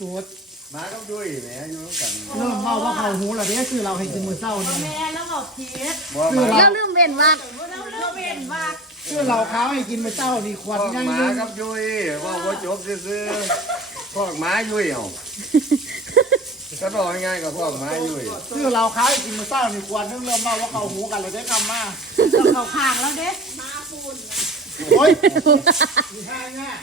สูตรมากับยุ้ยแหมอยู่กันเริ่มเมาว่าเขาหูแล้วเด้คือเราให้กินมื้อเช้านี่แม่แล้วบอกพีชบ่มาแล้วลืมเว้นวักแล้วเลือกเป็นว่าคือเราเขาให้กินมื้อเช้านี่ขวดพวกยังหอมายู่กับยุ้ยว่าบ่จบซื่อๆพวกหมายุ้ยเอาก็บอกง่ายๆกับพวกหมายุ้ยคือเราเขาให้กินมื้อเช้านี่ขวดนึงเริ่มเมาว่าเขาหูกันแล้วได้คำมาเราเขาพางแล้วเด้โอ้ยมีท่าง่าย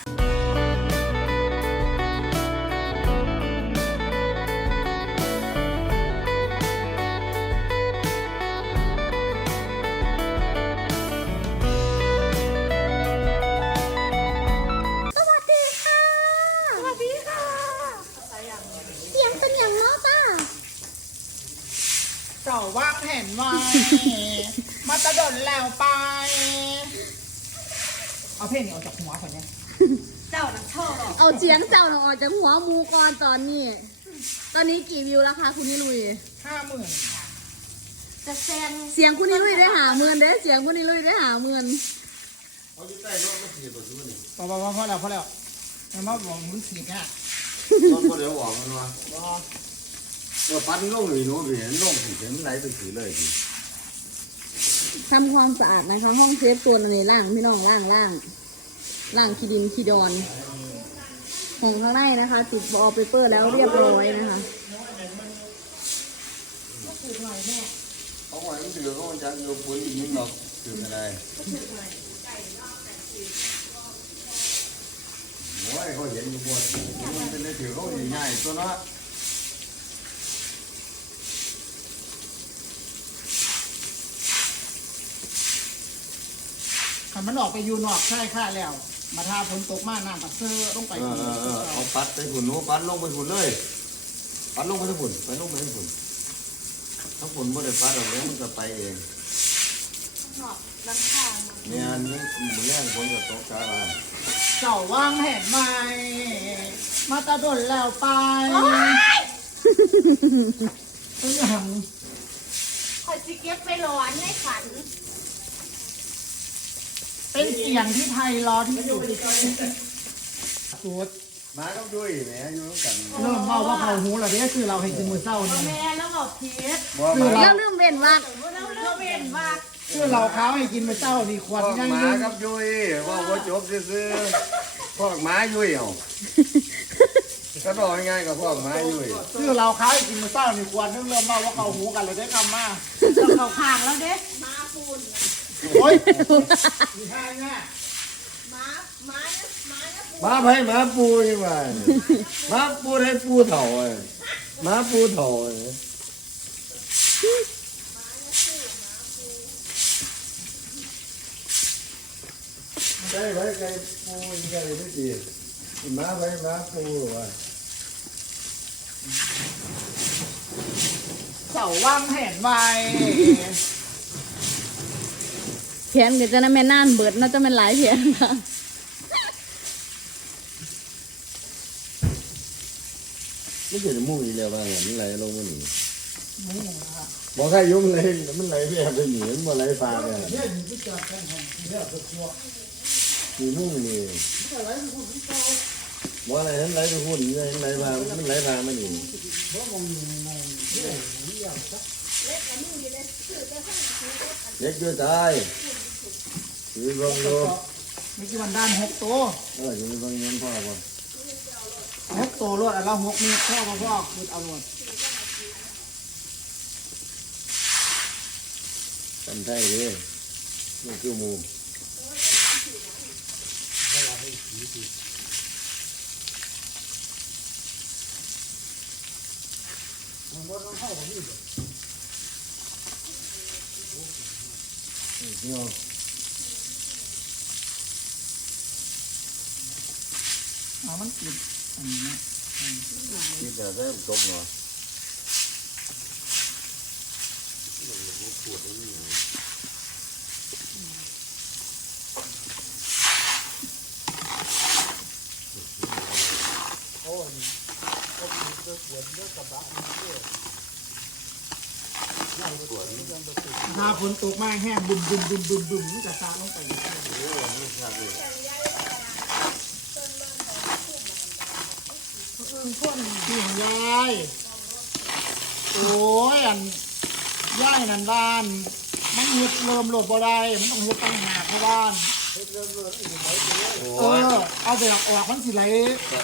มมาตะดนแล้วไป เอาเพลงนี้ออกจากหัวก่อนเนี่ยเจ้านักชอบหรอกเอาเสียงเจ้าหน่อยออกจากหัวหมูก่อนตอนนี้ ตอนนี้กี่วิวแล้วคะคุณนิลุย ห้าหมื่นค่ะจะแซงเสียงคุณนิลุยได้หาเมือนเด้เสียงคุณนิลุยได้หาเมือนเขาอยู่ใต้รถมันสิบ่ซื่อนี่พอพอพอพอแล้วพอแล้วแล้วมาบอกมึงสีอะรถบ่เดี๋ยวออกมันว่า เดี๋ยวปั้นลงนี่หนูเห็นลงสิเห็นไหลไปสิเลยสิทำความสะอาดนะคะห้องเซฟตัวในล่างพี่น้องล่างล่างล่างขี้ดินขี้ดอนของข้างในนะคะ ติดบอลเปเปอร์แล้วเรียบร้อยนะคะเขาว่ามันถือเขาจักอยู่ปุ๋ยอีกนิดหรอกถืออะไรโอ้ยเขาเห็นอยู่บ่มันเป็นได้ถือเขาดีง่ายตัวเนาะ มันออกไปอยู่นอกใช่ค่ะแล้ว มาทาฝนตกมาน้ำปัดเสื้อลงไปเออเออเออเอาปัดไปฝุ่นหนูปัดลงไปฝุ่นเลย ปัดลงไปทั้งฝุ่นไปลงไปทั้งฝุ่นถ้าฝุ่นไม่ได้ปัดออกแล้วมันจะไปเองหอบลังคาเนี่ยอันนี้มือแรกฝนจะตกกาลาเจ้าว่างเห็นไหมมาตะดนแล้วไปเป็นอย่างคอยสิเก็บไปร้อนในขัน เป็นเสียงที่ไพเราะที่สุดสูตรมากับยุ้ยแหมอยู่กันเริ่มเมาว่าเขาหูแล้วเด้คือเราให้กินมื้อเช้านี่แม่แล้วบอกพีชบ่มาเรแล้วลืมเว้นวักแล้วเลือกเป็นว่าคือเราเขาให้กินมือเช้านี่ขวดพวกยังหมายู่กับยุ้ยว่าบ่จบซื่อๆพวกหมายุ้ยเอาก็บอกง่ายๆกับพวกหมายุ้ยคือเราเขาให้กินมือเช้านี่ขวดนึงเริ่มเมาว่าเขาหูกันแล้วได้คำมากเราเขาพางแล้วเด้ โอ้ยมีท่าง่ายมาไผหมาปูนี่ว่าหมาปูให้ปูเถ่าเอ้ยหมาปูเถ่าเอ้ยใช่ไว้ไก่ปูไก่ไม่ดีหมาไว้หมาปูว่าเจ้าว่างเห็นไหม แผนก็จะนั่นแม่น่านเบิดน่าจะเป็นหลายแผนค่ะไม่เกิดมุ่งอีแล้วว่าไงมันไหลลงมันหนีบอกให้ยุ่งเลยมันไหลไปแอบไปหนีมันไหลฟ้าเนี่ยมีมุ่งนี่บอกอะไรนั้นไหลไปหุ่นเลยไหลฟ้ามันไหลฟ้ามันหนี เล็กด้วยตายอยู่ในบังโลมีกี่วันด้านหกตัวเอออยู่ในบังเงินพ่อป่ะหกตัวรวดอะเราหกเมตรพ่อมาพ่อคือเอารวดจำได้เลยนี่คือหมูเนาะเอามันติดอันนี้นะคิดแต่ได้จบเนาะ ถ้าฝนตกมาแห้งบึมบึมบึมบึมบึมนี่จะซาลงไปเที่ของยายโอ้ยอันยายนันบ้าน มันเฮ็ดเริ่มโหลดบ่ได้มันต้องเฮ็ดตั้งหากเพราะบ้านโอ้เอยอเอาแต่ออกมันสิไหล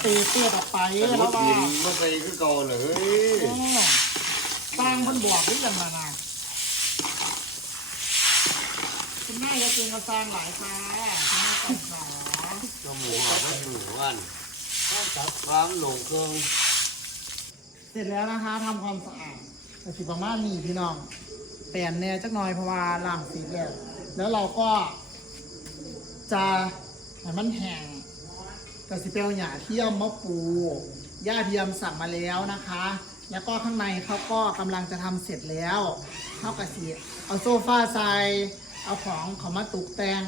เตะเตื้อออกไปแล้วรถว่านมาใส่คือเก่าเลย เฮ้ยเออสร้างมันบอกด้วยกันมานะคุณแม่จะเก่งกับสร้างหลายค่ะคุณแม่ต้องสอนจมูกหักก็หนูกันความหลงเครื่องเสร็จแล้วนะคะทำความสะอาดแต่สิประมาณนี้พี่น้องแปลนแน่จักหน่อยเพราะว่าล่างสีแล้วแล้วเราก็ จะให้มันแห้งกับสิเปลหยาเทียมมะปูหญ้าเทียมสั่งมาแล้วนะคะ แล้วก็ข้างในเขาก็กำลังจะทำเสร็จแล้วเท่ากับสีเอาโซฟาใส่เอาของเขามาตกแต่ง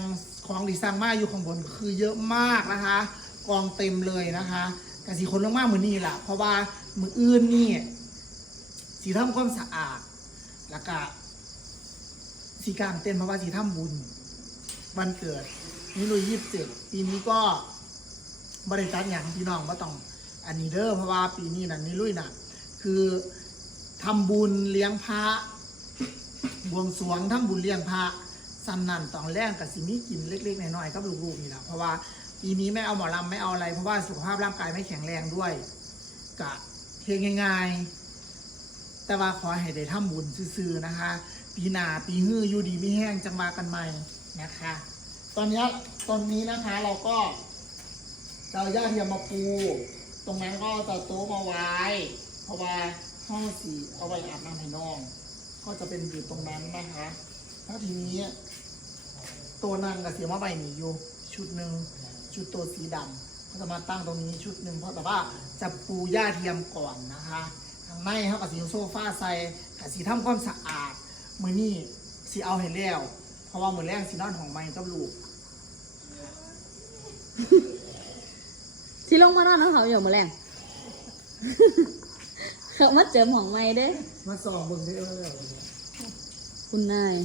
ของดีไซน์มาอยู่ข้างบนคือเยอะมากนะคะ กองเต็มเลยนะคะแต่สีคนลงมากเหมือนนี่แหละเพราะว่ามืออื่นนี่สีทำความสะอาด แล้วก็สีกลางเต็มเพราะว่าสีทำบุญ วันเกิดนี่ลุยยี่สิบเจ็ดปีนี้ก็บริจาคอย่างพี่น้องก็ต้องอันนี้เด้อเพราะว่าปีนี้นั่นนี่ลุยหน่ะ คือทำบุญเลี้ยงพระบวงสรวงทำบุญเลี้ยงพระสำนันตอนแรกกับสิมีกินเล็กๆน้อยๆกับลูกๆนี่แหละเพราะว่าปีนี้ไม่เอาหมอลำไม่เอาอะไร เพราะว่าสุขภาพร่างกายไม่แข็งแรงด้วยกะเพียงง่ายๆ แต่ว่าขอให้ได้ทำบุญซื่อๆนะคะ ปีหนาปีฮื้ออยู่ดีไม่แห้งจังมากันใหม่นะคะ ตอนนี้ตอนนี้นะคะเราก็จะเอาหญ้าเทียมมาปู ตรงนั้นก็จะโต๊ะมาไว้ เพราะว่าห้องสีเอาไว้อาบน้ำให้น้อง ก็จะเป็นอยู่ตรงนั้นนะคะแล้วทีนี้ตัวนั่งกับเสียมาใบหนีอยู่ชุดหนึ่งชุดตัวสีดำก็จะมาตั้งตรงนี้ชุดหนึ่งเพราะแต่ว่าจะปูหญ้าเทียมก่อนนะคะทางในเขากับสีโซฟาใส่กับสีทำความสะอาดมือนี่สีเอาให้แล้ว เพราะว่ามือแรกสีนอนของไม้กับลูกที่ลงมานอนน้องเขาอยู่มาแรง เขามาเจอหมองไม่เด้ มาส่องเบิ่งได้เออคุณนาย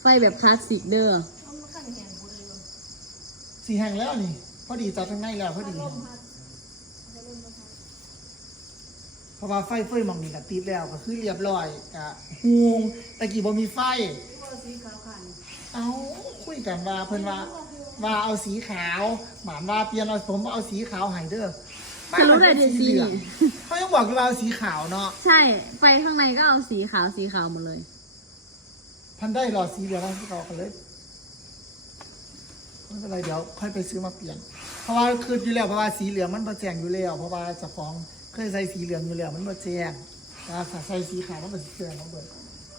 ไฟแบบคลาสสิกเด้อ สีแห้งแล้วนี่ พอดีจัดข้างในแล้วพอดีเพราะว่าไฟเฟยหมองนี่ก็ติดแล้วก็คือเรียบร้อยกะฮวงตะกี้บ่มีไฟ เอาคุยกันว่าเพิ่นว่า ว่าเอาสีขาวหมานว่าเปลี่ยนเอาผมเอาสีขาวให้เด้อ จะรู้เลยเดี๋ยวสีเหลืองเขายังบอกอยู่ว่าเอาสีขาวเนาะใช่ไฟข้างในก็เอาสีขาวสีขาวหมดเลย พันได้หรอสีเหลืองเอาสีขาวกันเลยไม่เป็นไรเดี๋ยวค่อยไปซื้อมาเปลี่ยน เพราะว่าคืออยู่แล้วเพราะว่าสีเหลืองมันประแจงอยู่แล้ว เพราะว่าเจะฟ้าของเคยใส่สีเหลืองอยู่แล้วมันประแจงแต่ถ้าใส่สีขาวมันเป็นสีแดงของเบิร์ด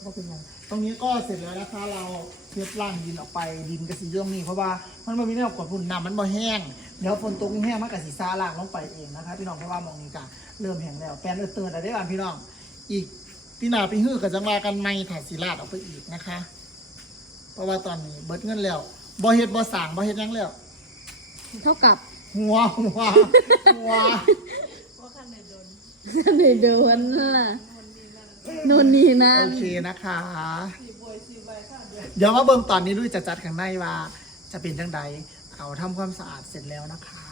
ก็เป็นไงตรงนี้ก็เสร็จแล้วนะคะ เราเทปล่างดินออกไปดินกับสีเรื่องนี้เพราะว่ามันไม่มีแนวกดฝุ่นน้ำมันบ่แห้งเดี๋ยวฝนตกแห้งมันกับสีซาล่างลงไปเองนะคะพี่น้องเพราะว่ามองนี้กะเริ่มแห้งแล้วแปลนเออเตือนอะไรได้บ้างพี่น้องอีกปีหน้าปีฮื้อกับจังหวากันไม่ถ่ายสีลาดออกไปอีกนะคะ เพราะว่าตอนนี้เบิดเงินแล้วบ่เฮ็ดบ่สร้างบ่เฮ็ดหยังแล้วเท่ากับหัวหัวหัวเดือดนล่ะ นู่นนี่นั่นโอเคนะคะ เดี๋ยวมาเบิ่งตอนนี้ลุยจะจัดข้างในว่า จะเป็นจังใดเอาทำความสะอาดเสร็จแล้วนะคะ